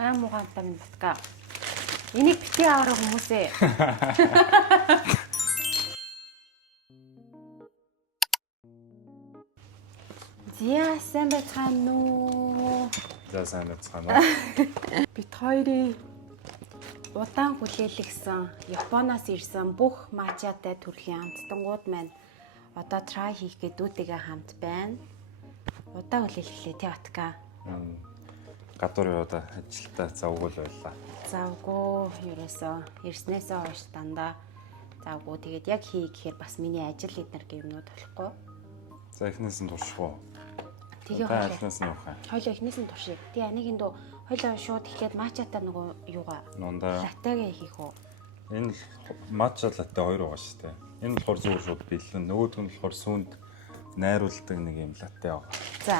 Муугаантаа минь батка. Энийг бити аваараа хүмүүсээ. Зя сайн байцгаана уу? За сайн байцгаана уу? Бид хоёрын удаан хүлээлгсэн Японоос ирсэн бүх мачатай төрлийн амттангууд маань одоо try хийх гээд дүүтэйгээ хамт байна. Удаан хүлээлглээ тий Батка. Гадуур яваад ажилдаа завгүй л байлаа. Завгүй ерөөсөө ирснээсээ хойш дандаа завгүй. Тэгээд яг хий гэхээр бас миний ажил эднэр гэмнүүд болохгүй. За эхнээс нь турших уу? Тэгээ эхнээс нь явах юм. Хойлоо эхнээс нь туршия. Тэгээ аныгийн дөө хойлоо шууд эхлээд мачатаа нөгөө юугаа Нундаа латтегээ хийх үү? энэ матча латте 2 байгаа шүү дээ. Энэ болохоор зүгээр шууд бэлэн. Нөгөөдг нь болохоор сүүнд найруулдаг нэг юм латте байгаа. За.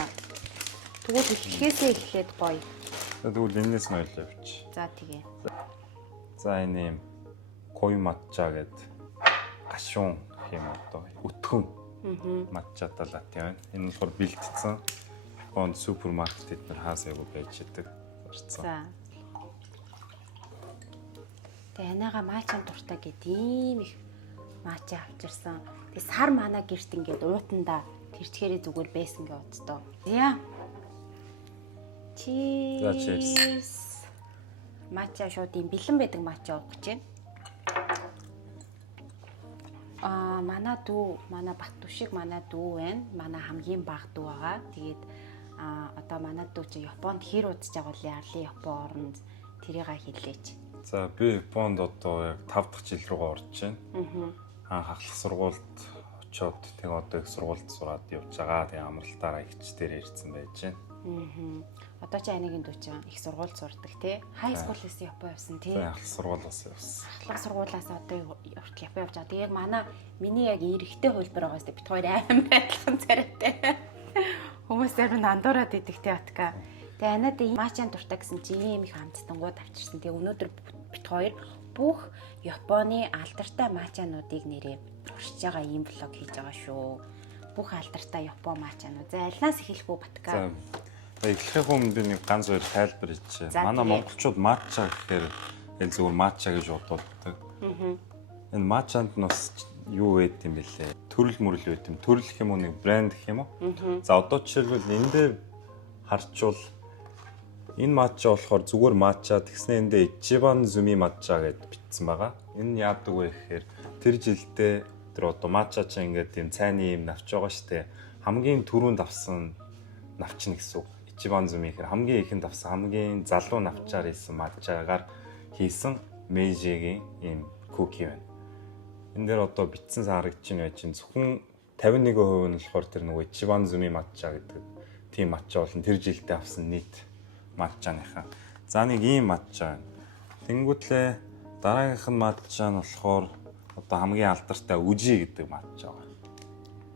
Тэгвэл эхлээсээ эхлээд гоё. Тэгвэл энэс нь ойлоо явууч. За тэгээ. За энэ юм кой матча гэд гашуун гэх юм одоо өтгөн. Матчата латте байна. Энэ нь болохоор бэлтгэсэн. Японд супермаркет эднэр хаасаагүй байж идэг. Зарцсан. За. Тэгээ анаага мачаан дуртай гэд ийм их мача авчирсан. Тэгээ сар мана гэрт ингээд уутандаа тэрчгэрээ зүгээр байсан гэж боддоо. Яа. Cheers. Мача шууд юм бэлэн байдаг мача уух гэж байна. Манай дүү, манай Бат шиг манай дүү байна. Манай хамгийн бага дүү байгаа. Тэгээд одоо манай дүү чи Японд хэр удаж байгаа вэ? Арлын Япон оронд тэрийг хэлээч. За би Японд одоо яг 5 дахь жил рүүгээ орж байна. Анх ахлах сургуульд очиод тэг одоо их сургуульд сураад явж байгаа. Тэг амралтаараа ихч дээр ирсэн байж байна. Одоо чи аныгийн дүү чинь их сургуульд сурдаг тий. Хай скуулээс Япон явсан тий. Ахлах сургуулиас явсан. Ахлах сургуулиас одоо Япон явж байгаа. Тэгээ яг миний яг эрэгтэй хөлбөр байгаа сте бит хоёр амар адилхан царайтай. Хүмүүс зарим нандуураад идэх тий Атка. Тэгээ анаад мачаан дуртай гэсэн чи ийм их амттангууд авчирсан. Тэгээ өнөөдөр бит хоёр бүх Японы алдартай мачаануудыг нэрээ туршиж байгаа ийм влог хийж байгаа шүү. Бүх алдартай Япон мачаанууд. За алнаас эхлэх үү Батка? За эхлэхийн өмнө би нэг ганц хоёр тайлбар хийчихье. Манай монголчууд матча гэхээр энэ зүгээр матча гэж боддог. Энэ матчанд нь бас юу байд юм бэлээ? Төрөл мөрөл байд юм. Төрөл гэх юм уу нэг брэнд гэх юм уу? За одоо жишээлбэл энэ дээр харчвал энэ матча болохоор зүгээр матча тэгснэ эндээ Ичибан Зуми матча гэд бичсэн байгаа. Энэ яадаг вэ гэхээр тэр жилдээ тэр одоо матча чи ингээд тийм цайны юм навч байгаа штэ. Хамгийн түрүүнд авсан навч нь гэсэн үг. Ичибан Зуми гэхээр хамгийн ихэнд авсан хамгийн залуу навчаар хийсэн матчагаар хийсэн Мэйжигийн ийм куки байна. Энэ дээр одоо бичсэн харагдаж байна чинь зөвхөн 51% нь болохоор тэр нөгөө Ичибан Зуми матча гэдэг тийм матча болон тэр жилдээ авсан нийт матчааныхаа. За нэг ийм матча байна. Тэнгүүтлээ дараагийнх нь матчаа нь болохоор одоо хамгийн алдартай Үжи гэдэг матча байгаа.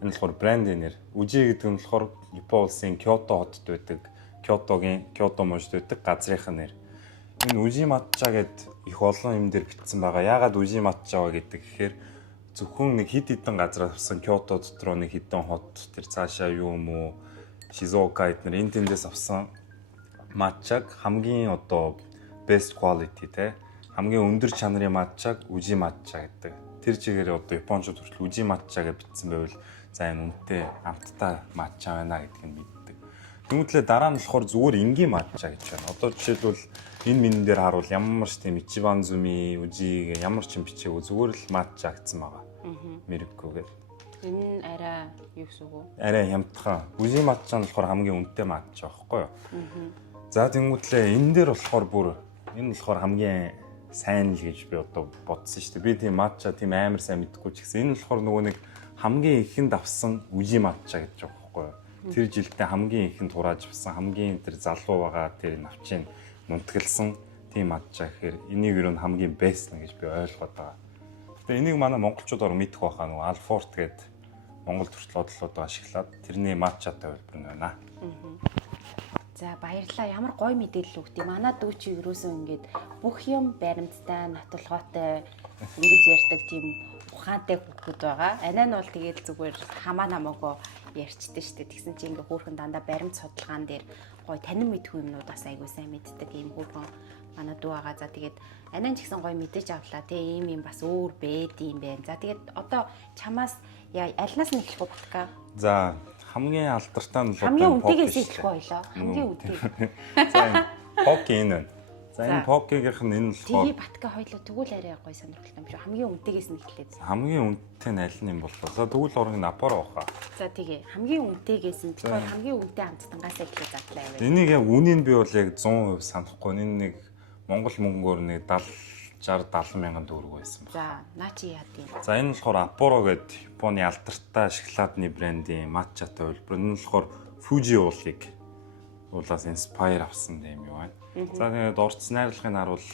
Энэ болохоор брендийн нэр. Үжи гэдэг нь болохоор Япон улсын Кёто хотод байдаг. Кёто мужид байдаг газрынх нь нэр. Энэ Үжи матча гэдэг их олон юм дээр бичсэн байгаа. Яагаад Үжи матча гэдэг гэхээр зөвхөн нэг хид хідэн газраас авсан Кёто дотроо нэг хідэн хот тэр цаашаа юу юм уу Шизуока эднэр энэ тэндээс авсан матчаг хамгийн одоо best quality те хамгийн өндөр чанарын матчаг Үжи матча гэдэг. Тэр чигээр одоо японочууд хүртэл Үжи матча гэж бичсэн байвал за энэ үнэтэй амттай матча байна гэдгийг нь мэддэг. Тэгмэдлээ дараа нь болохоор зүгээр энгийн матча гэж байна. Одоо жишээлбэл энэ минэн дээр харуул ямар ч тийм Ичибан Зуми Үжи гэх ямар ч юм бичээгүй зүгээр л матча гэсэн байгаа. Мэрэггүй гэдэг. Энэ арай юу гэсэн үг вэ? Арай хямдхан. Үжи матча нь болохоор хамгийн үнэтэй матча байхгүй юу? За тэнгуүтлээ энэ дээр болохоор бүр энэ болохоор хамгийн сайн л гэж би одоо бодсон шүү дээ. Би тийм матча тийм амар сайн мэдгүй ч гэсэн энэ болохоор нөгөө нэг хамгийн ихэнд авсан Үжи матча гэж байгаа байхгүй юу? Тэр жилдээ хамгийн ихэнд хурааж авсан хамгийн тэр залуу байгаа тэр навчийг мунтгалсан тийм матча гэхээр энийг юу н хамгийн бест нь гэж би ойлгоод байгаа. Тэгээ энийг манай монголчууд ор мэдэх байхаа нөгөө Алфорт гэдэг Монгол төртөл бодлоод ашиглаад тэрний матчатай хэлбэр нь байна. За За баярлалаа. Ямар гоё мэдээлэл өгд юм. Манай дүү чи ерөөсөө ингээд бүх юм баримттай, натулгаатай ингэж ярьдаг тийм ухаантай хүүхэд байгаа. Анаа нь бол тэгээд зүгээр хамаа намаагүй ярьчихдээ штэ. Тэгсэн чи ингээ хөөрхөн дандаа баримт судалгаан дээр гоё танин мэдгүй юмнуудаас айгуу сайн мэддэг юм хөөрхөн манай дүү байгаа. За тэгээд анаа ч гэсэн гоё мэдээж авлаа. Тэ ийм бас өөр бэд юм байна. За тэгээд одоо чамаас альнаас нь эхлэх үү батка? За хамгийн алдартай нь хамгийн үнэтэйгээс эхлэх байлаа. Хамгийн үнэтэй. За энэ поки энэ. За энэ покигийнх нь энэ болохоор Тэгээ батка хоёлоо тэгвэл арай гоё сонирхолтой юм шүү. Хамгийн үнэтэйгээс нь эхлээд. Хамгийн үнэтэй нь аль нь юм бол за тэгвэл оргийн Апоро баха. За тэгээ хамгийн үнэтэйгээс нь тэгэхээр хамгийн үнэтэй амттангаас эхлэх задлаа яваа. Энийг яг үнийн би бол яг 100% санахгүй. Энэ нэг Монгол мөнгөөр нэг 70 мянган төгрөг байсан За байна. наа чи яа тийм. За энэ болохоор Апоро гэдэг Японы алдартай шоколадны брендийн матчатай хөлбөр. Энэ болохоор Fuji уулаас inspire авсан юм юу байна. За тэгээд урт найрлагыг харуул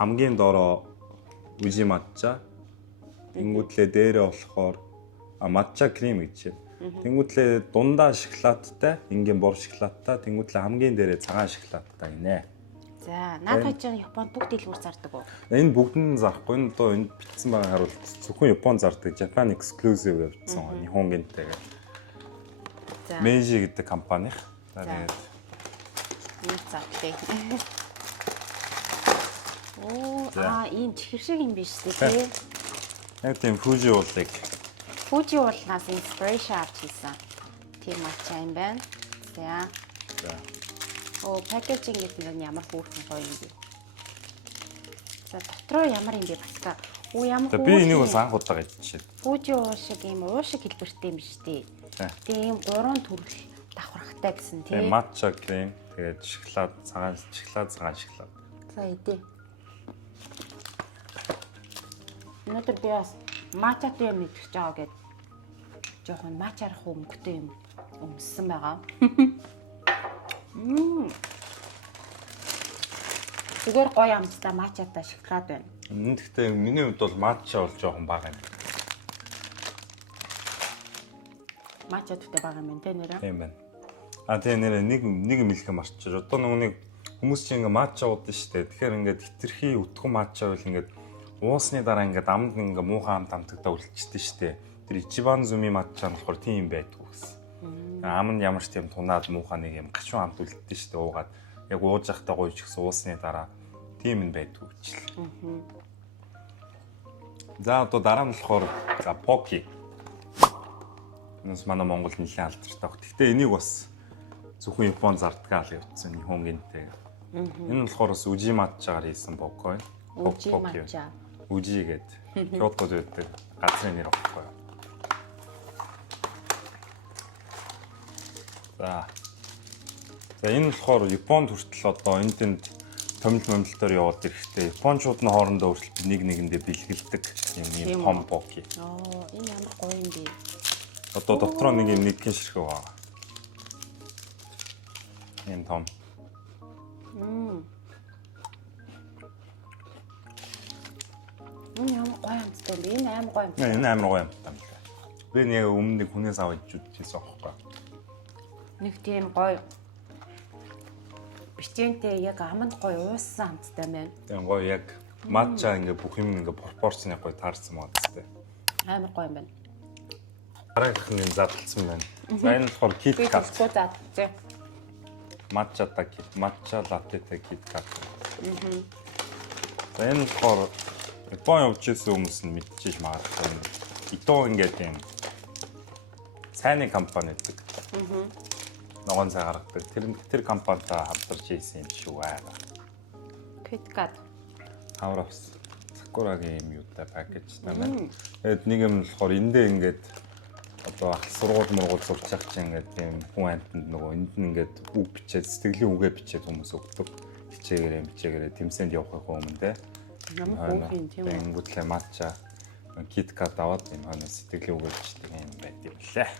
хамгийн дороо Fuji матча. Тэнгүүтлээ дээрээ болохоор матча крем гэж. Тэнгүүтлээ дундаа шоколадтай, ингийн бор шоколадтай, тэнгүүтлээ хамгийн дээрээ цагаан шоколадтай гинэ. За наадах чинь Японд бүгд дэлгүүр зардаг уу? Энэ бүгд нь зарахгүй. Энэ одоо энд бичсэн байгаа харуул зөвхөн Японд зардаг Japan exclusive явуулсан. Нихонгинтэй гэдэг. За Meiji гэдэг компанийн. За тэгээд энэ задлаа. Оо ийм чихэр шиг юм биш үү тий? яг тийм Fuji уулыг Fuji уулнаас inspiration авч хийсэн. Тийм матча юм байна. За. за Оо пакэжинг гэдэг нь ямар хөөрхөн гоё юм бэ? За дотроо ямар юм бэ батка? Оо ямар би энийг бас анх удаа идчихээ. Fuji уул шиг ийм уушиг хэлбэртэй юм биш үү? Тийм ийм гурван төрөл давхрахтай гэсэн тийм. Матча крем, тэгээд шоколад, цагаан шоколад. За идэ. Өнөөдөр би бас матчатай юм идэж байгаа гэд жоохон матчарах өнгөтэй юм өмссөн байгаа. Зүгээр гоё амттай матчатай шоколад байна. Энэ гэхдээ миний хувьд бол матча бол жоохон бага юм. Матчатай бага юм тэ нэрэ. Тийм байна. Тэгээ нэрэ нэг юм хэлэх марччих. Одоо нэг хүмүүс чинь ингээ матча уудсан шүү дээ. Тэгэхээр ингээд хитрхи өтгөн матча бол ингээд уусны дараа ингээд амд ингээ муухай амтагдаа үлчдэг шүү дээ. Тэр Ичибан зуми матча нь болохоор тийм байдгүй гэсэн. Ам нь ямар ч тийм тунаад муухай нэг юм гашуун амт үлддэг шүү дээ уугаад. Яг ууж явахдаа гоё ч гэсэн уусны дараа тийм нь байдгүй ч л. За одоо дараа нь болохоор за поки. Энэс манай Монголд нэлээд алдартай. Гэхдээ энийг бас зөвхөн Японд зардгаа л явуулсан Нихонгинтэй. Энэ нь болохоор бас Uji матчагаар хийсэн поки. Uji матча. Uji гэдэг. Кёотод байдаг газрын нэр баггүй. За энэ болохоор Японд хүртэл одоо энэ тэнд томилтоор яваад ирэхдээ Япончууд нь хоорондоо хүртэл нэг нэгэндээ бэлгэлдэг юм том поки. Энэ ямар гоё юм бэ? Одоо дотроо нэг юм нэгэн ширхэг байгаа. Энэ том. Энэ ямар гоё амттай юм бэ? Энэ амар гоё амттай. Энэ амар гоё амттай юм байна. Би нэг өмнө нэг хүнээс аваад ичүүлчихсэн аахгүй. Нэг тийм гоё бичэнтэй яг аманд гоё ууссан амттай байна. Тийм гоё яг матча ингээ бүх юм ингээ пропорцны гоё таарсан маа гэстэй. Амар гоё юм байна. Дараагийнх нь задлсан байна. За энэ болохоор KitKat. За. Матча латтетай KitKat. За энэ болохоор Япон явж ирсэн хүмүүс нь мэдчихэж магадгүй. Ито ингээд юм сайнны компани гэдэг. Ногоон цай гаргадаг. Тэр компанитай хамтарч ийсэн юм шүү аа. KitKat. Аврас. Сакурагийн юм юутай пакэж байна. Тэгээд нэг юм болохоор эндээ ингээд одоо ах сургууль мургуул зурчих чинь ингээд тийм хүн амтнд нөгөө энд нь ингээд үг бичээд сэтгэлийн үгээ бичээд хүмүүс өгдөг. Хичээгээрээ тэмцээнд явах өмнө те. Ямар хөөрхөн тийм үү? Тэнгүүтлээ матча KitKat аваад энэ хоног сэтгэлийн үгээ бичдэг юм байт юм лээ.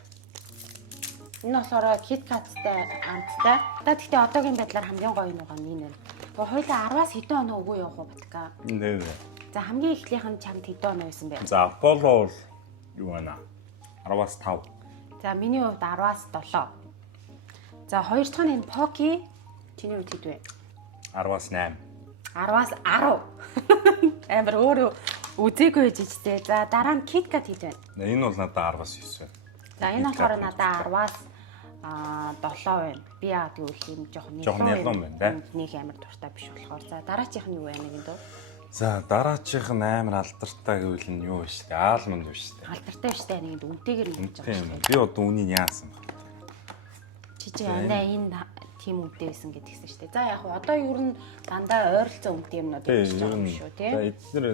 Энэ болохоор KitKat-тай амттай. Гэхдээ одоогийн байдлаар хамгийн гоё нь байгаа нь энэ байна. Тэгээ хоёулаа 10-аас хэдэн оноо өгөө явах уу батка? Нэ. За хамгийн эхлийнх нь чамд хэдэн оноо байсан бэ? За Apollo юу байна? 10-аас 5. За миний хувьд 10-аас 7. За хоёр дахь нь энэ Poki Чиний үед хэд вэ? 10-аас 8. 10-аас 10. Амар өөрөө үзээгүй байж ичтэй. За дараа нь KitKat хийж байна. Энэ бол надад 10-аас 9 байна. За энэ болохоор надад 10-аас 7 байна. Би яа гэвэл юм жоохон нялуун байна да. Нэг амар дуртай биш болохоор. За дараачих нь юу вэ нэг дөө? За дараачих нь амар алдартай гэвэл нь юу вэ штэ? Аалмонд биш штэ. Алдартай биш штэ нэг үнтэйгээр хийж байгаа Тийм. Би одоо үнийг яасан бэ? Чи андаа энэ тийм үнэтэй байсан гэдгийгсэн штэ. За яг одоо ер нь дандаа ойролцоо үнэтэй юмнууд хийж байгаа юм шүү тий. За эдгээр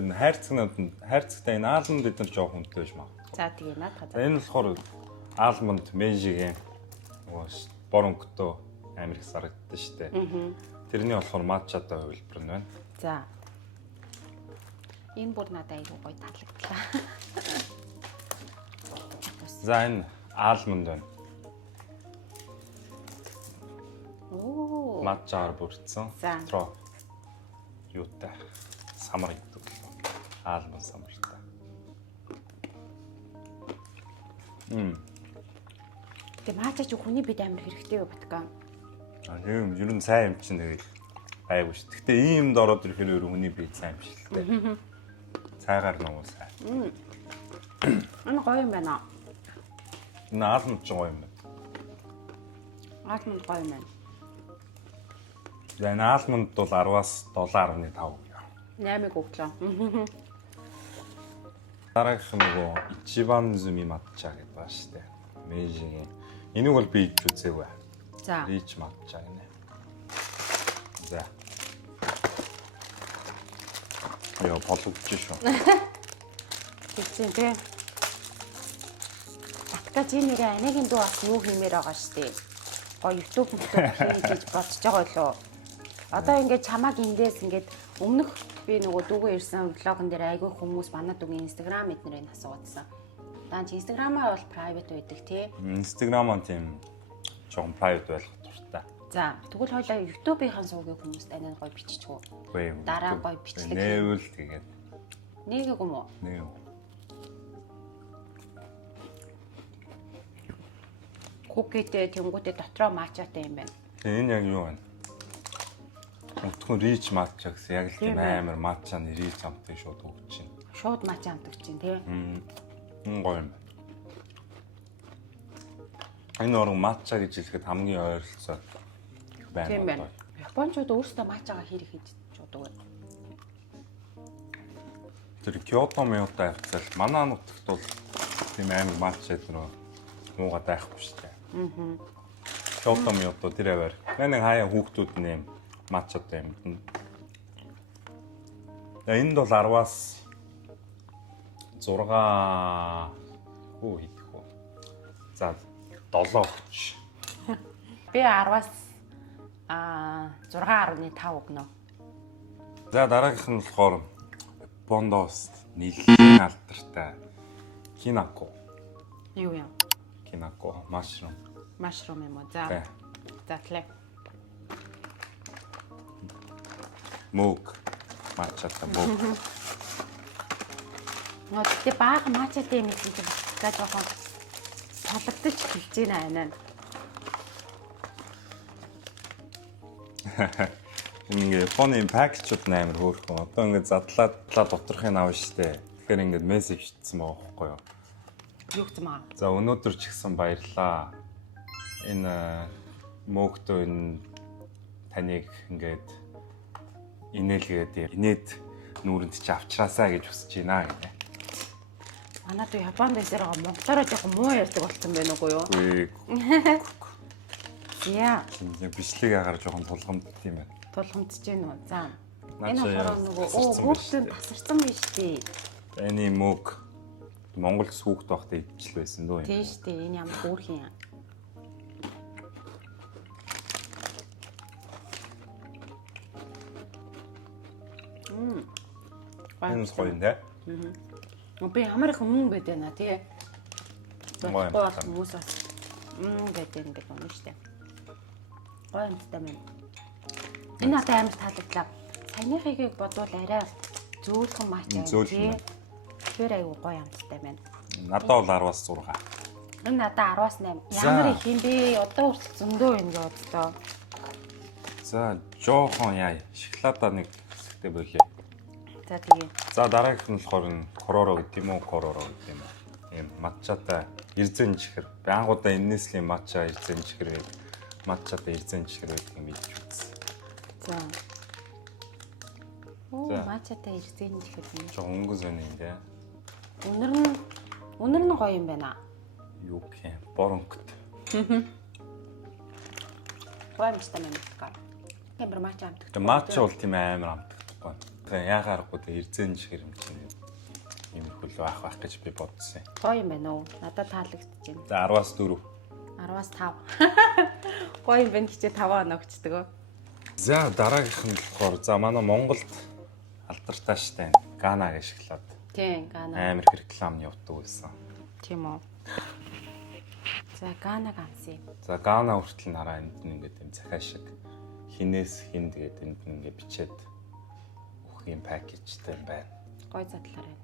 хайрцагтай энэ аалмонд эдгээр жоох үнэтэй биш маа. За тэгээ наадах. За энэ болохоор аалмонд Мэйжигийн боронкто амар их зарагддаг штэ. Тэрний болохоор матчатай хувилбар нь байна. За. Энэ бүр надад айгүй гоё татлагдлаа. За энэ аалмонд байна. Оо. Матчаар бүрдсэн. Дотор юутай самар гэдэг. Аалмон самартай. Тэгээ маачаач хүний бид амар хэрэгтэй юу батка. Тийм ер нь сайн юм чинь тэгээд айгуу ш. Гэтэ ийм юмд ороод ирэхээр хүний бие сайн биш л дээ. Цайгаар нуус сайн. Энэ гоё юм байна. Энэ аалмон ч гоё юм байна. Аалмон гоё юм байна. За энэ аалмонд бол 10-аас 7.5 гэв. 8-ыг өглөө. Дараагийнх нь нөгөө Ичибан Зуми матча гэдэг ба штэ. Мэйжигийн. Энийг бол би ич үзээгүй. За. Рич матча гинэ. За. Яа болгож шүү. Тэгсэн тий. Батка чи нэрээ анагийн дүү бас юу хиймээр байгаа штэ. Гоё YouTube хийж бодож байгаа лөө. Одоо ингээд чамааг эндээс ингээд өмнөх би нөгөө дүүгээ ирсэн влогон дээр айгүй хүмүүс манай дүүгийн Instagram эднэрийг асуусан. Даан чи Instagram-аа бол private байдаг тий. Instagram-аа тийм жоохон private байх дуртай. За тэгвэл хоёлаа YouTube-ийн суугийн хүмүүст анаа гоё биччихв. Дараа гоё бичлэг. Нээвэл тэгээд. Нэгээг юм уу? Нээв. Кукитэй тэнгуүтэй дотроо мачаатай юм байна. Энэ яг юу вэ? Өтгөн рич матча гэсэн яг л тийм амар матча нэрийг замтай шууд өгч чинь. Шууд мачаа амтагч чинь тий. Гоё юм. Энэ орон матча гэж хэлэхэд хамгийн ойролцоо байна. Тийм байна. Японочууд өөрсдөө мачаага хэрэг хийж чаддаг байна. Тэр Киото Мётой авцал манай нутагт бол тийм амар матча дээр муугаад байхгүй шүү дээ. Киото Мёто тэр аваар. Нэг хаяа хүүхдүүд нэм матчатай юм. Энд бол 10-аас 6 хийх үү. За 7 хүч. Би 10-аас 6.5 өгнө. За дараагийнх нь болохоор Бондоос нэлээд алдартай Кинако. Юу юм? Кинако, mushroom. Mushroom юм уу? За. За тлээ. Мөг. Матчатай мөг. Нөө тэгтээ баага мачатай юм гэсэн чинь бас жоохон толгодож хэлж байна аа. Ингээ Японы пакчууд амар хөөрхөн. Одоо ингээ задлаад доторхыг авна штэ. Тэгэхээр ингээ мессеж бичсэн байгаа байхгүй юу? Юу гэсэн маа? За өнөөдөр ч гэсэн баярлаа. Энэ мөөгтөө энэ таныг ингээд инээлгээд инээд нүүрэнд чи авчраасаа гэж хүсэж байна гэнэ. Манай дүү Японд дээр байгаа монголоор жоохон муу ярьдаг болсон байна уу юу? Үгүй. Яа. Яг бичлэг агаар жоохон тулгамдт юм байна. Тулгамдж гин үү? За. Энэ болохоор нөгөө хүүхдүүд тасарсан биш тий. Энэ мөг Монгол хүүхд байхдаа идчихл байсан дөө юм. Тийм шүү дээ. Энэ ямар хөөрхөн юм. Энэ гоё нэ. Би ямар их мөн байд байна тий. Гоё юм. Бас хүмүүс бас гэдэг юм шүү дээ. Гоё юмтай байна. Энэ надад амар таалагдлаа. Саяныхыг бодвол арай зөөлхөн мач юм тий. Тэр айгу гоё юмтай байна. Надад бол 10-аас 6. Энэ надад 10-аас 8. Ямар их юм бэ? Одоо хүртэл зөндөө юм яваад тоо. За жоохон яа шоколадаа нэг хэсэгтэй болъё. За тэгээ. За дараагийнх нь болохоор короро гэдэг юм уу? Короро гэдэг юм. Ийм матчатай эрзэн чихэр. Ангуудаа энэс л матча эрзэн чихэр байдаг. Матчатай эрзэн чихэр байдаг юм ийж үзсэн. За. Оо матчатай эрзэн чихэр юм. Жоо өнгө зөний юм дээ. Өнөр нь гоё юм байна. Юу гэх юм? Боронкт. Гоомжтай юм байна. Ямар матча амтдаг. Матча бол тийм амар амтдаггүй. Тэгээ яагаарахгүй тэ эрзэн чихэр юм чинь. Ийм хөл байх гэж би бодсон. Гоё юм байна уу? Надад таалагдчихэв. За 10-аас 4. 10-аас 5. Гоё юм байна гэчээ 5 оноо өгчдөг. За дараагийнх нь болохоор за манай Монголд алдартай штэ Гана гэх шоколад. Тийм, Гана. Амар их реклам явуулдаг байсан. Тийм үү. За Ганаг амсъя. За Гана хүртэл нараа энд нь ингээд юм захаа шиг хинээс хинд гэдэг энд нь ингээд бичээд өгөх юм пакэжтэй юм байна. Гой задлаарай нэг.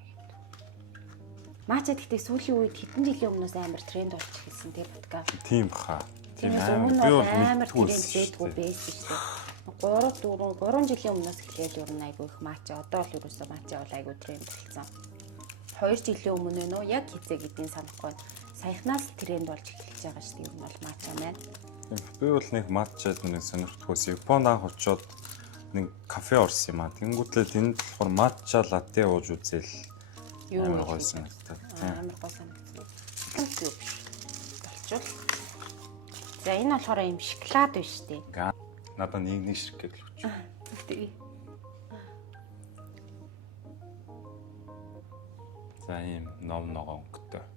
Матча гэхдээ сүүлийн үед хэдэн жилийн өмнөөс амар тренд болж ирсэн тийм батка. Тийм баха. Тийм өмнө нь амар тренд байдгүй байсан шүү дээ. 3 жилийн өмнөөс эхлээл ер нь айгүй их матча. Одоо л ерөөсөө матча бол айгүй тренд болсон. 2 жилийн өмнө нөө яг хизээ гэдгийг санахгүй. Саяхнаас тренд болж эхэлж байгаа шүү дээ. Ер нь бол матча байна. Би бол нэг матчад нэг сонирхтгоос Японд анх очоод нэг кафе орсон юм аа. Тэнгүүтлээ тэнд болохоор матча латте ууж үзэл. Юу гоё санагдав. Амар гоё санагдсан. Юу биш. Болчвол. За энэ болохоор юм шоколад биш үү? Надад нэг ширхэг л өч. Тэгээ. За ийм ном ногоонктой.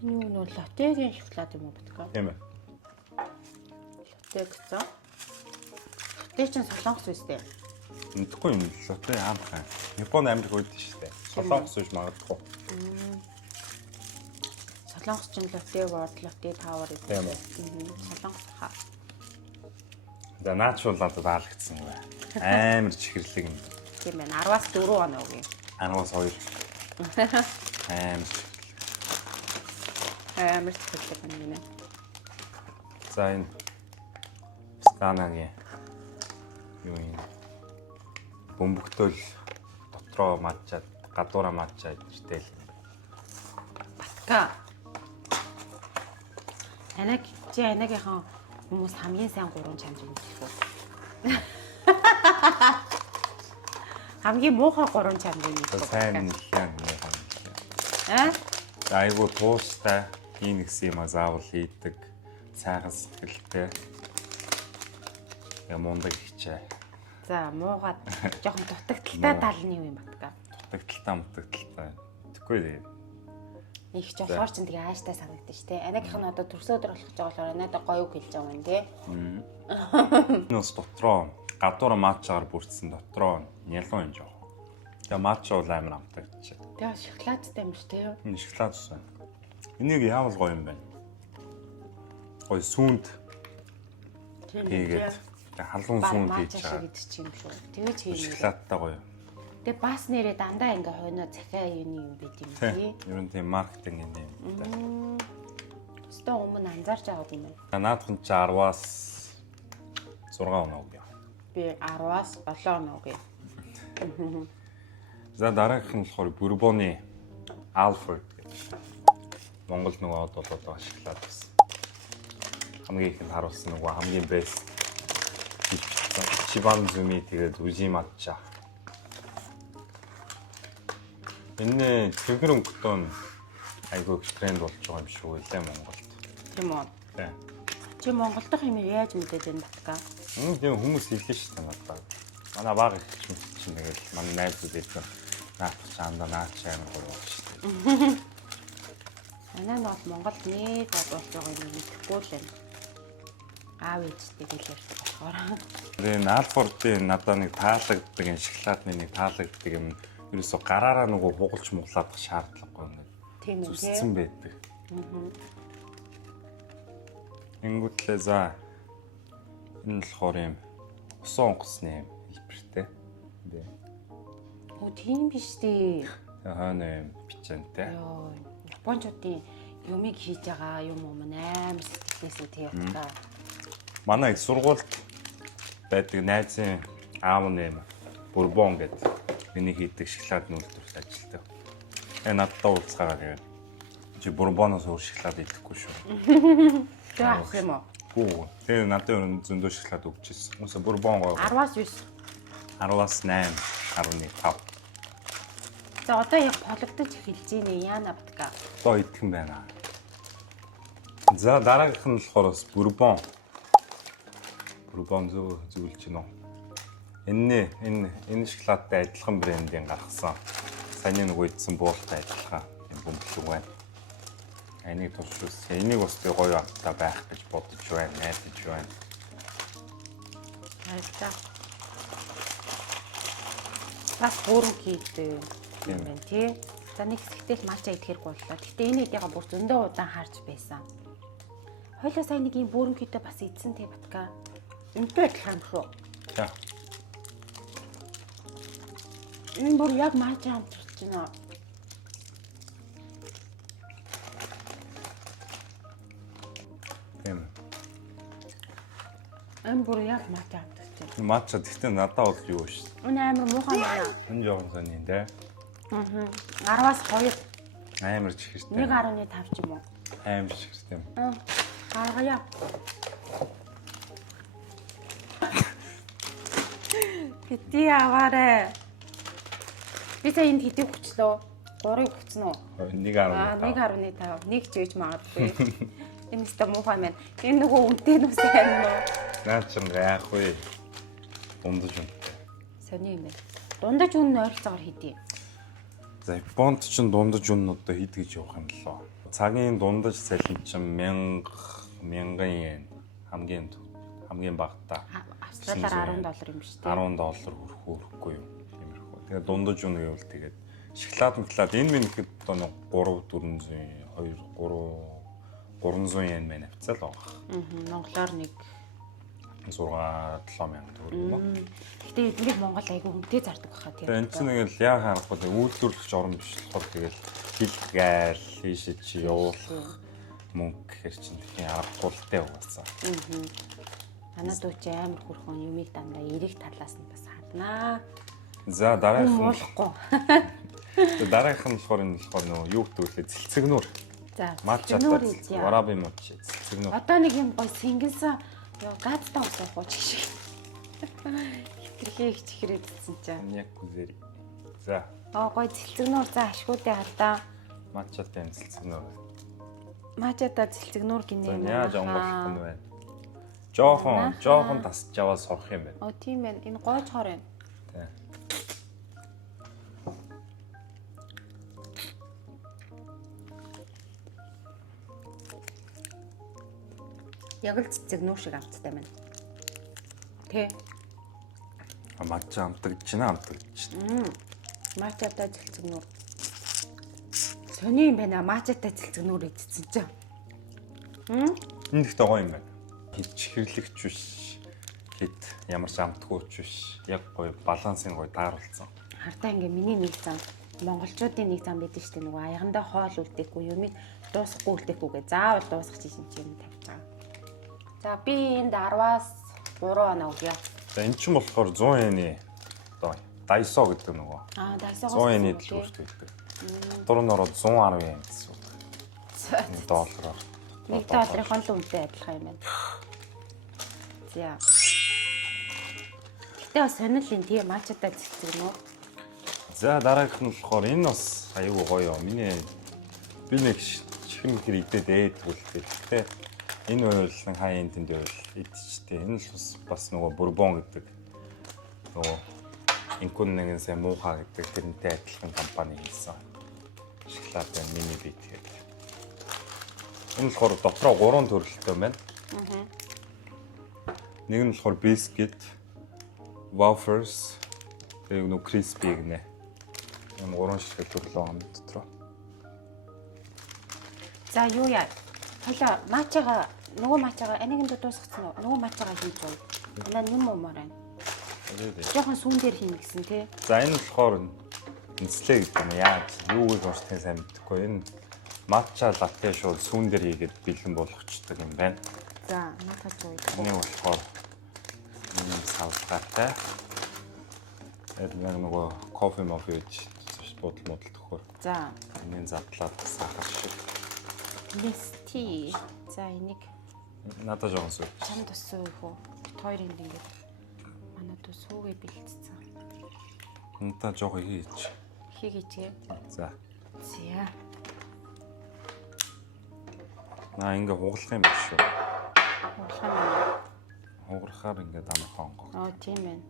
Юу нөө латегийн шоколад юм уу битгаа? Тийм ээ. Латте гэсэн. Латте чинь солонгос үстэй. Мэдхгүй юм л латте аамхан. Японд амар их уудаг шүү дээ. Солонгос ууж магадгүй. Солонгос чинь латте world, латте tower гэдэг. Солонгос хаа. За natural надад таалагдсан юм байна. Амар чихэрлэг юм. Тийм байна. 10-аас 4 оноо үгүй. 10-аас 2. Амар чихэрлэг байна гинэ. За энэ Станагийн юу юм бөмбөгтөл дотроо матчаад гадуура матчаад иртэл Батка. Анагийнхан хүмүүс хамгийн сайн 3 чамж мэдчихв. Хамгийн муухай 3 чамж мэдчихв. сайн нэлээд Аа? айгуу тууштай ийм гэсэн юм заавал хийдэг сайхан сэтгэлтэй мундаг хичээ. За муугаад жоохон дутагдaltaй тал нь юу юм батка? Дутагдaltaй. Тэгэхгүй Их ч болохоор ч тэгээ ааштай санагдаж штэ. Анагийнх нь одоо төрсө өдөр болох гэж байгаа болохоор надад гоё үг хэлж байгаа юм тий. Нус дотроо гадуур матчаар бүрдсэн дотроо нялуу юм жоо. Тэгээ матч бол амар амтагч. Тэгээ шоколадтай юм ш тий. Шоколад ус байна. Энийг яавал гоё юм байна. Гоё сүүнд хийгээд халуун сүүнд хийж байгаа гэдэг чинь юм шүү. Тэгээ ч хиймээ. Шоколадтай гоё. Тэгээ бас нэрээ дандаа ингээ хойноо захиа юуны юм байт юм тий. Ер нь тийм маркетинг юм. Өстө өмнө анзаарч аваад юм байна. Наадах нь 10-аас 6 оноо өгье. Би 10-аас 7 оноо өгье. За дараагийнх нь болохоор Бурбоны Alfred гэдэг. Монгол нөгөө од болоод байгаа шоколад байсан. Хамгийн ихэнд харуулсан нөгөө хамгийн бэст Чибан зуми тэгээд үжи матча. Энэ цэвэр өнгөтөн айгүй тренд болж байгаа юм шиг үлээ Монголд. Тийм үү? Тийм. Чи Монгол дахь юм яаж мэдээд байна батка? Тийм хүмүүс хэлсэн шүү дээ надад. Манай баг их чинь тэгээд манай найзууд хэлсэн. Наадах чаанда наач амар гоё байна шүү дээ. Манай нь бол Монголд нэг бодуулж байгаа юм мэдэхгүй л байна. Аав ээжтэй хэлээр болохоор. Тэгээд Alford-ийн надад нэг таалагддаг энэ шоколадны нэг таалагддаг юм. Ерөөсө гараараа нөгөө хугалж муглаадах шаардлагагүй нэг. Тийм үү? Зүссэн байдаг. Ингүүтлээ за энэ болохоор юм усан онгоцны юм хэлбэртэй. Оо тийм биш дээ. Хойно юм бичэнтэй. Йоо, Япончуудын юмыг хийж байгаа юм уу амар сэтгэлээсээ тий яваа. Манай их сургуульд байдаг найзын аав нэм бурбон гэдэг миний хийдэг шоколад нүүлдвэрт ажилладаг. Надтай уулзгаагаа тэгээд чи бурбоноос өөр шоколад идэхгүй шүү. Тэг авах юм уу? Гүү. Тэгээд надад өөр зөндөө шоколад өгч ирсэн. Үгүй бурбон гоо. 10-аас 9. 10-аас 8, 11, 5. За одоо яг пологдож эхэлж байна яана бутка. Одоо идэх юм байна. За дараагийнх нь болохоор бурбон. Бурбон зөвлөж гинөө. Энэ шоколадтай адилхан брендийн гаргасан. Саяны нөгөө идсэн буултай адилхан юм бөмбөлөг байна. Энийг туршуулсан. Энийг бас би гоё автаа байх гэж бодож байна, найдаж байна. Хайртай. Бас бүрэн хийдэг юм байна тий. За нэг хэсэгтэл мача идэхэрэг боллоо. Гэтэ энэ хэдийгээ бүр зөндөө удаан харж байсан. Хойлоо сайн нэг юм бүрэн хийдэг бас идсэн тий батка. Үнтэй адилхан шүү. За. Энэ бүр яг мача амтарч байна. Энэ бүр яг мача амтарч байна. Матча гэхдээ надад бол юу шүү. Энэ амар муухай байна. Энэ жоохон сони энэ тэ. 10-аас 2. Амар чихэртэй. 1.5 ч юм уу. Амар чихэртэй юм. Гаргая. Бити аваарэ. Би сая энд хэдийг хүчлөө? 3-ыг хүчнэ үү? 1.5. Нэг ч гэж магадгүй. Энэ өстө муухай байна. Энэ нөгөө үнэтэй нь сайн нь уу? Наад чинь яах вэ? Дундаж үнэтэй. Сони юм байна. Дундаж үнэ ойролцоогоор хийдий. За Японд ч дундаж үнэ одоо хийдгэж явах юм лөө. Цагийн дундаж цалин чинь 1000 yen хамгийн багтаа. Австралиар $10 юм шүү дээ. $10 хүрэхгүй юу? Тиймэрхүү. Тэгээд дундаж үнэ гэвэл тэгээд шоколад энэ минь ихэд одоо 300 yen мэн авцал байгаа. Монголоор нэг 6-7 мянга төгрөг юм уу? Гэтэ эднийг Монгол айгүй хүнтэй зардаг хаа тийм. Тэгээд энэ чинь нэг л яа харахгүй үйлдвэрлэгч орн биш болохоор тэгэл хилгээл хийшээ чи явуулах мөнгө гэхэр чинь тийм аргагуултай угаасаа. Манай дүү чи амар хөрхөн юмыг дандаа эрэг талаас нь бас хаднаа. За дараагийнх нь болохгүй. Дараагийнх нь болохоор энэ болохоор нөгөө юу гэдэг вэ? Цэлцэгнүүр. За матчатай вараби матч цэлцэгнүүр. Одоо нэг юм гой сингэлсэн ёо газтаа усахгүй ч шиг. Хитрхээ их чихрээдсэн чинь. Яг үзэр. За. Гой цэлцэгнүүр за ашгуудаа хадаа. Матчатай цэлцэгнүүр. Матчатай цэлцэгнүүр гинэ юм аа. Яаж онгойлох нь вэ? Жохон тасч аваад сорох юм байна. Тийм байна. Энэ гойчхоор байна. Тий. Яг л цэцэгнүүр шиг амттай байна. Тэ. Матча амтгаж байна. Матчатай цэцэгнүүр. Сони юм байна. Матчатай цэцэгнүүр идсэн чинь. Энэ ихтэй гоё юм байна. Хит чихэрлэгч биш. Хит ямар ч амтгүй биш. Яг гоё балансын гоё тааруулсан. Хардаа ингээ миний нэг зам монголчуудын нэг зам байдаг шүү дээ. Нөгөө аягандаа хоол үлдээхгүй юмыг дуусахгүй үлдээхгүйгээ заавал дуусгах чинь юм тавьж байгаа. За би энд 10-аас 3 оноо өгье. За эн чинь болохоор 100 yen-ий одоо дайсо гэдэг нөгөө. Дайсогоос 100 yen-ий л үүсдэг. Дөрөв нь ороод 110 yen гэсэн үг. $1. $1-ын л үнэтэй адилхан юм байна. За. Гэтэ бас сонирхол юм тийм матчатай цэцэгнүү. За дараагийнх нь болохоор энэ бас аюу гоё. Би нэг чихэн хэр идээд ээдгүүлтэй. Гэтэ энэ ойлсон хай энтэнд байвал идчихтэй. Энэ л бас нөгөө бурбон гэдэг нөгөө инкун нэгэн сайн муухай гэдэг тэрнтэй адилхан компани хийсэн. Шоколад мини бит гэдэг. Энэ болохоор дотроо 3 төрөлтэй байна. Нэг нь болохоор biscuit, wafers, тэгээ нөгөө crispy гэнэ. Энэ 3 шиг төрлөө юм дотроо. За юу яа? Хойлоо матчагаа нөгөө матчагаа анигт дуусгацсан уу? Нөгөө матчагаа хийж байна. Манай юм уумаар байна. Жохон сүүн дээр хийнэ гэсэн тий. За энэ болохоор нислээ гэдэг юм. Яаж юу гэж уншихыг сайн мэдэхгүй. Энэ матча латте шууд сүүн дээр хийгээд бэлэн болгочдөг юм байна. За, надад юу вэ? Энийг болохоор энэ савлгаатай. Яг нөгөө кофе мофе гэж бодол модал төхөр. За, Энийг задлаад сахар шиг. Нести. За, энийг Надад жоон сүү. чамд өссөн юу? Бид хоёрын ингээд манайд сүүгээ бэлтцсэн. Надад жоох хийж. Хийгээч. За. За. Ингээ хугалах юм биш үү? Уурах юм. Хугарахаар ингээ амархан гоо. Аа, тийм байна.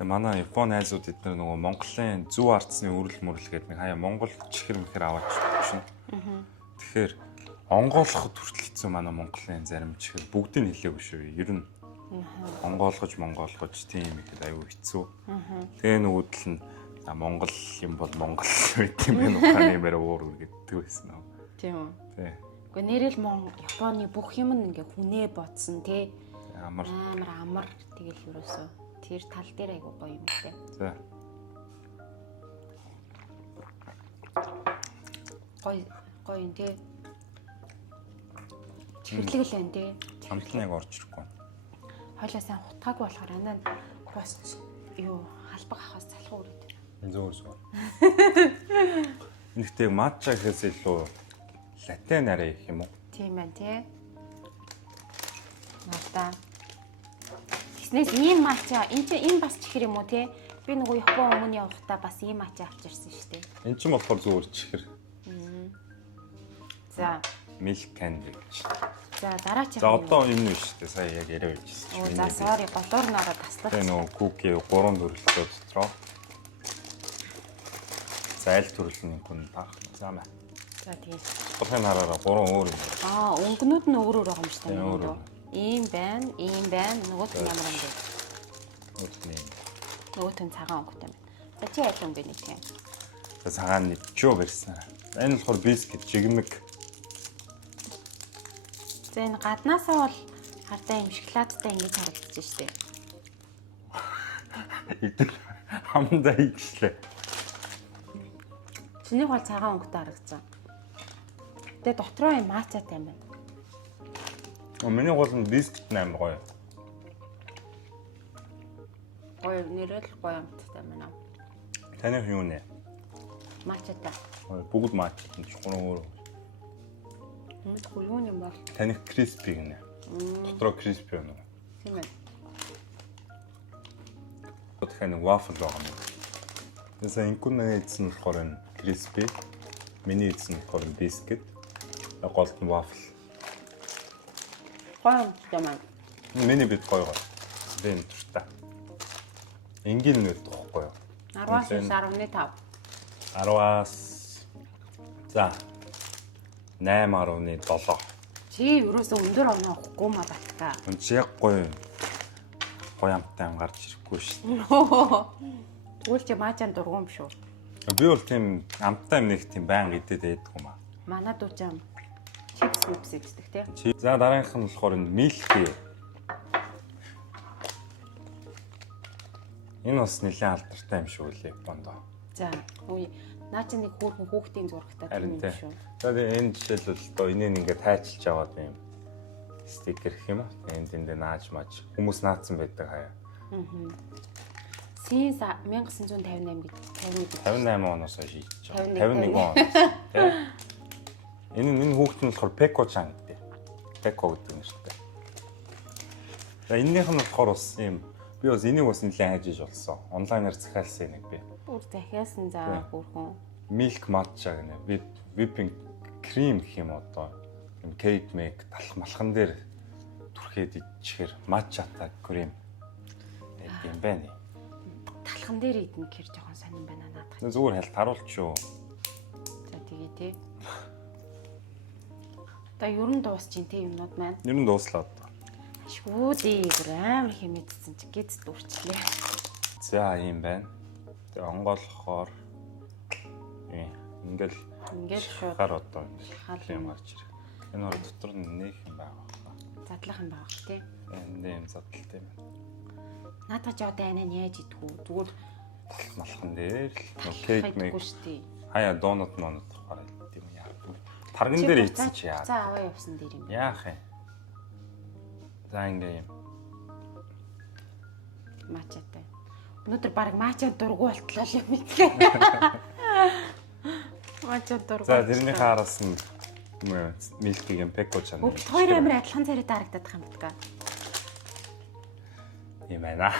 Манай Японы найзууд эдгээр нөгөө Монголын зүү ардсны үрэл мөрөл гэдэг нэг хаяа Монгол чихэр мэхэр аваач шин. Тэгэхээр онгоолоход хүртэл хэцүү манай Монголын зарим чихэр бүгдийг хэлээгүй шүү. Ер нь онгоолгож тийм ихэд аюу хэцүү. Тэгээ нөгөөдөл нь Монгол юм бол Монгол гэдэг юм байна. Ухааны юмараа уур гэдэг байсан аа. Тийм үү? Тий. Гэхдээ нэрэл Японы бүх юм нь ингээ хүнээ бодсон тий. Амар. Амар тэгэл юусоо тэр тал дээр айгу гоё юм тий. За. Гоё юм тий. Чихэрлэг л байна тий. Амтлан яг орж ирэхгүй. Хойлоо сайн хутгаагүй болохоор анаа бос юу халбаг авахаас залхуу өрөөд. Зөөр зөөр. Нэгтээ матча гэхээс илүү латте нараа их юм уу? Тийм байна тий. Надаа. Тэснээс ийм матча энэ бас чихэр юм уу тий? Би нөгөө Япон өмнө явахдаа бас ийм матча авч ирсэн шүү дээ. Энд ч болохоор зөөр чихэр. За. Milk candy гэж. За дараачих. За одоо юм нь шүү дээ. Сая яг яриа байжсэн. Оо за sorry голоор нараа таслах. Тэгээ нөгөө куки 3 төрөлтөө дотроо. За аль төрөлний хүн таах. За мэ. За тийм. Тухайн хараараа 3 өөр юм. Аа өнгөнүүд нь өөр байгаа юм шүү дээ. Өөр. Ийм байна, нөгөөт нь ямар юм бэ? Өөртний. Нөгөөт нь цагаан өнгөтэй байна. За чи аль өнгө нэг тийм. За цагаан нэг чөө барьсан. Энэ болохоор бискет жигмэг. За энэ гаднаасаа бол хардаа юм шоколадтай ингэж харагдаж штэ. Идэл хамдаа ийчлээ. Чиний бол цагаан өнгөтэй харагдсан. Тэгээ дотроо юм маацаатай юм байна. Миний гол нь бискет амар гоё. Гоё нэрэл гоё амттай байна. Таних юу нэ? Маачаатай. Бүгд матч энэ чухал өөр. Хөлгүүн юм бол. Таних криспи гинэ. Дотроо криспи байна. Тийм ээ. Тэгэхээр нэг waffle байгаа юм. Тэсээ инкүн эзэн болохоор энэ криспи. Миний эзэн болохоор бискет. Голд нь waffle. Гоё юм байна. Миний бит гоё гоё. Би энэ туртаа. Энгийн нэр тоохгүй юу? 10-аас 10.5. 10-аас за 8.7. Чи юуроос өндөр оноо авахгүй ма батка. Үн чи яг гоё амттай ам гарч ирэхгүй шүү. Тэгвэл чи маачаан дургуун биш үү? Би бол тийм амттай юм нэг тийм байнга идээд байдаг юм аа. Манай дүүжам чипс мипс иддэг тий. За дараагийнх нь болохоор энэ милки. Энэ бас нэлээд алдартай юм шүү лээ Японд. За үе наа чи нэг хүүхэн хүүхдийн зурагтай тийм юм шүү. За тэгээ энэ жишээлбэл одоо энийг ингээд тайлчилж аваад юм стикер гэх юм уу? Энд энэ нааж маж хүмүүс наацсан байдаг хаяа. Синс 1958 гэж 58 оноос хойш хийж байгаа. 51 он. Энэ хүүхэд нь болохоор Пеко-чан гэдэг. Пеко гэдэг нэртэй. За энэнийх нь болохоор бас юм би бас энийг бас нэлээд хайж иж болсон. Онлайнаар захиалсан нэг би. бүр захиасан заа бүрхэн. Milk matcha гэнэ. Whipping cream гэх юм одоо. Юм cake make талах малхан дээр түрхээд ичхээр матчатай крем юм байна. Талхан дээр идэх гэр жоохон сонирн байна надад. Зүгээр хальт харуулч шүү. За тэгээ тий. Одоо ер нь дуусчих тий юмнууд маань. Ер нь дууслаа. Шгүүдээ бүр амар хэмэдсэн чи гиз дүүрчлээ. За ийм байна. Тэгээ онгоолгохоор ингээл шууд гар одоо хал юм гарч ирэх. Энэ бол дотор нь нэг юм байгаа. задлах юм байгаа тий. Энд юм задлалтай юм. Наадах ч одоо анаа яаж идэх үү? Зүгээр Малхан дээр л кейк мейк. Хаяа донот монот гараад идэв юм. Тарган дээр ийцэн чи яа. За аваа явсан дээр юм. Яах юм. За ингээ юм. Мачатай. Өнөөдөр баг мача дургу болтлоо юм мэдээ. Мача дургу. За тэрнийхээ араас нь милкийг пекко чана. Бүгд хоёр амир адилхан царайтай харагдаад байгаа юм байна. Юм байна.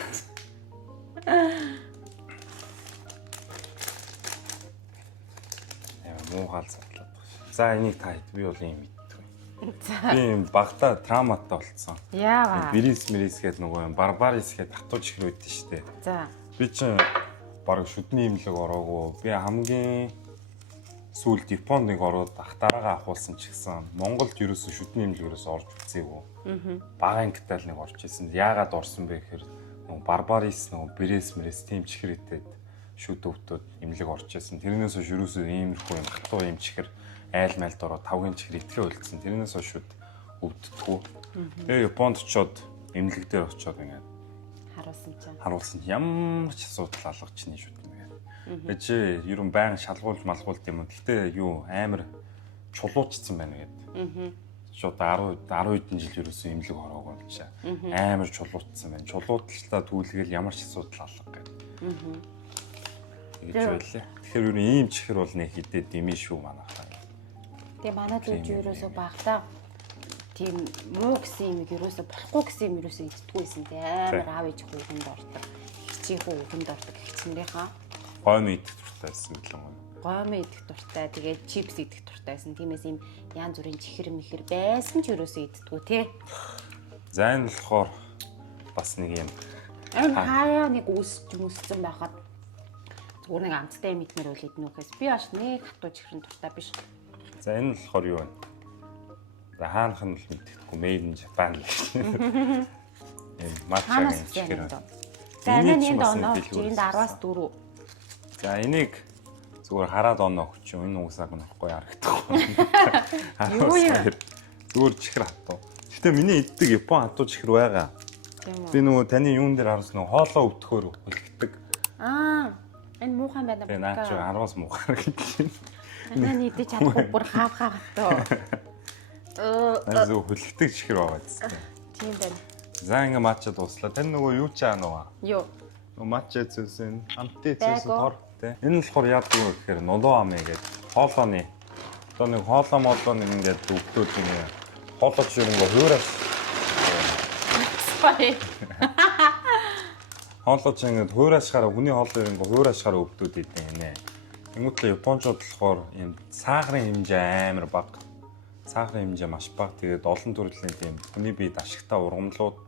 Муу хаал задлаад байна. За энийг та хэд би бол юм мэдтгүй. За. Би юм багтаа травматай болцсон. Яава. Бирис гээд нөгөө барбарис гээд хатууч хэрэг үүдэн штэ. За. Би чинь баг шүдний имлэг ороогүй. Би хамгийн сүүлд Японд нэг ороод ахтараагаа ахуулсан ч гэсэн Монголд ерөөсө шүдний имлэгээс орж үзээгүй. Бага ангитал нэг орж исэн. Яагаад орсон бэ гэхээр нөгөө барбарис нөгөө бирис тийм чихрэтэд шүд өвтөд имлэг орж исэн. Тэрнээс хойш ерөөсө иймэрхүү юм хатуу юм чихэр айл майлд ороод тавгийн чихэр итгэ үлдсэн. Тэрнээс хойш шүд өвддөггүй. Тэгээ Японд очоод имлэг дээр очоод ингээд харуулсан чинь ямар ч асуудал алгаж чинь шүд юм гээд. Тэгээ чи ер нь байнга шалгуулж малгуулт юм. Гэхдээ юу амар чулуучсан байна гээд. Шууд 10 хэдэн жил ерөөсөө имлэг ороогүй юм чаа. Амар чулуучсан байна. Чулуутлаа түлгээл ямар ч асуудал алга гээд. Тэгэж байлаа. Тэгэхээр ер нь ийм чихэр бол нэг хідэд димээ шүү манайхаа. Тэгээ манай дүүж ерөөсөө багтаа тийм муу гэсэн юм ерөөсөө болохгүй гэсэн юм ерөөсөө идтгүйсэн те амар аав ээж хүүхэнд ордог. Хичээх хүүхэнд ордог гихчнэрийнхаа. Гойм идэх дуртайсэн гэлэн гоо. Гойм идэх дуртай. Тэгээд чипс идэх дуртайсэн. Тиймээс юм янз бүрийн чихэр мэхэр байсан ч ерөөсөө идтгүү те. За энэ болохоор бас нэг юм. Хаяа нэг үсцэн байхад зүгээр нэг амттай мэдмэр үл иднүүхээс би бас нэг хатуу чихрэн дуртай биш. За энэ болохоор юу вэ? За хаанах нь л мэддэхгүй made in Japan. Энэ матчагийн чихэр. За энэ оноо энд 10-аас 4. За энийг зүгээр хараад оноо өгч юм. Энэ уусааг нь болохгүй харагдахгүй. Юу юм? Зүгээр чихэр хатуу. Гэтэ миний иддэг Япон хатуу чихэр байгаа. Би нөгөө таны юун дээр харсан нөгөө хоолоо өвтөхөөр хөлгдөг. Энэ муухан байна. Би наач 10-аас муухаар гэдэг. Манай идэж чадахгүй бүр хаав хатуу. Зөв хөлгдөг чихэр байгаа гэсэн. Тийм байна. За ингээ матча дуслаа. Тань нөгөө юу ч аа нөгөө. Юу? Нөгөө матча зүүсэн, амттай зүүсэн тор тий. Энэ нь болохоор яадаг вэ гэхээр нодоо ам гэдэг хоолооны одоо нэг хоолоо моолоо нэг ингээд өвдөөд ингээ хоолооч юм ингээ хуураас хоолооч ингээ хуураас хараа хүний хоолоо ингээ хуураас хараа өвдөөд идэв нэ. Тэнгүүтлээ Япончууд болохоор юм сахарын хэмжээ амар бага. Сахарын хэмжээ маш бага. Тэгээд олон төрлийн тийм хүний биед ашигтай ургамлууд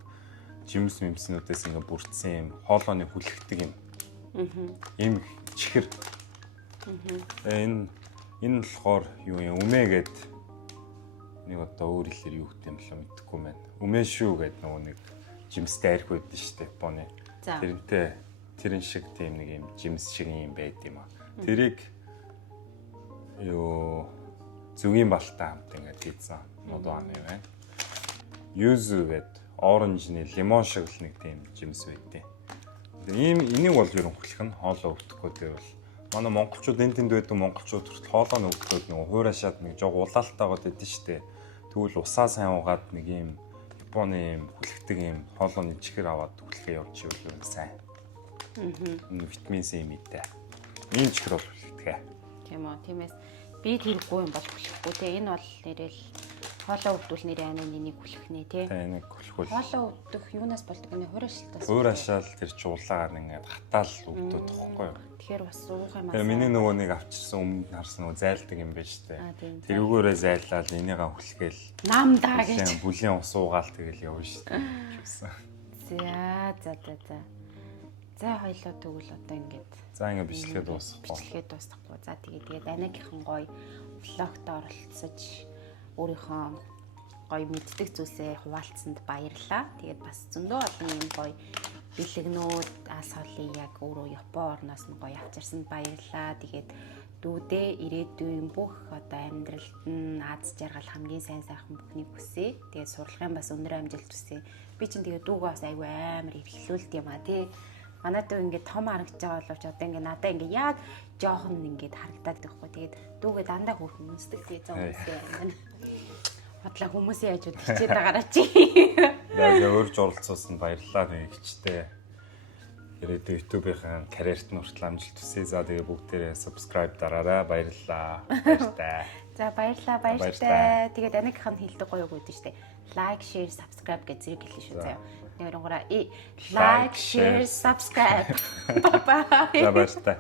жимс мэмснүүдээс ингээ бүрдсэн юм хоолооны хүлэгдэг юм. Ийм чихэр. Энэ болохоор юу юм үмээ гэд нэг одоо өөр хэлээр юу гэх юм бэ мэдэхгүй байна. Үмээ шүү гэд нөгөө нэг жимстэй арх байдаг шүү дээ Японы. Тэрнтэй тэрэн шиг тийм нэг юм жимс шиг юм байд юм аа. Тэрийг юу зүгийн балтай хамт ингээд хийсэн нодоо ам юм байна. Юзу гэд оранжны лимон шиг л нэг тийм жимс байдیں۔ Ийм энийг бол ерөн хүлэх нь хоолоо өвдөхгүй дээр бол манай монголчууд энэ тэнд байдаг монголчууд хүртэл хоолоо өвдөхөд нэг хуурашаад нэг жоо улаалтайгод байдэн штэ. Тэгвэл усаа сайн угаад нэг ийм Японы ийм хүлэгдэг ийм хоолооны чихэр аваад хүлэхээ явж ивэл ерөн сайн. Витамин С мэдээ. Ийм чихэр бол хүлэгдэг. Тийм үү. Тиймээс би тэргүй юм бол хүлэхгүй те. Энэ бол нэрэл хоолоо өвдвөл нэрээ ананы нэг хүлэх нэ те. Тэ нэг хүлэхгүй. Хоолоо өвдөх юунаас болдог вэ? Хуурашилтаас. Хуурашаал тэр чуулаагаар ингээд хатаал өвдөд тохгүй юу? Тэгэхээр бас уух юм аа. Тэгээ миний нөгөө нэг авчирсан өмнө харсан нөгөө зайлдаг юм байна штэ. Тэрүүгээрээ зайлаад энийгээ хүлгээл. Намдаа гэж. Бүлийн ус уугаал тэгэл явна штэ. За. За хоёлоо тэгвэл одоо ингээд. За ингээд бичлэгээ дуусгахгүй. Бичлэгээ дуусгахгүй. За тэгээд анагийнхан гоё влогт оролцож өөрийнхөө гоё мэддэг зүйлсээ хуваалцсанд баярлалаа. Тэгээд бас зөндөө олон юм гоё бэлэгнүүд алс холын яг өөрөө Япон орноос нь гоё авчирсанд баярлалаа. Тэгээд дүүдээ ирээдүйн бүх одоо амьдралд нь аз жаргал хамгийн сайн сайхан бүхнийг хүсье. Тэгээд сурлагын бас өндөр амжилт хүсье. Би чинь тэгээд дүүгээ бас айгүй амар эрхлүүлт юм аа тий. манай дүү ингээд том харагдаж байгаа боловч одоо ингээд надаа ингээд яг жоохон ингээд харагдаад байхгүй. Тэгээд дүүгээ дандаа хүмүүстдэг тэгээ зовсоо юм. Бодлоо хүмүүсийн хажууд хичээд байгаараа чи. Яг өөрж оролцуулсан баярлалаа нэг ихчтэй. Ирээдүйн YouTube-ийн карьерт нь хүртэл амжилт хүсье. За тэгээ бүгдээрээ subscribe дараарай. Баярлалаа. Баяртай. За баярлалаа, баяртай. Тэгээд анигийнх нь хэлдэг гоё үг үүдэн штэ. Like, share, subscribe гэж зэрэг хэлнэ шүү заяа. Нэг өрөнгөөрөө like, share, subscribe. Bye bye. За баяртай.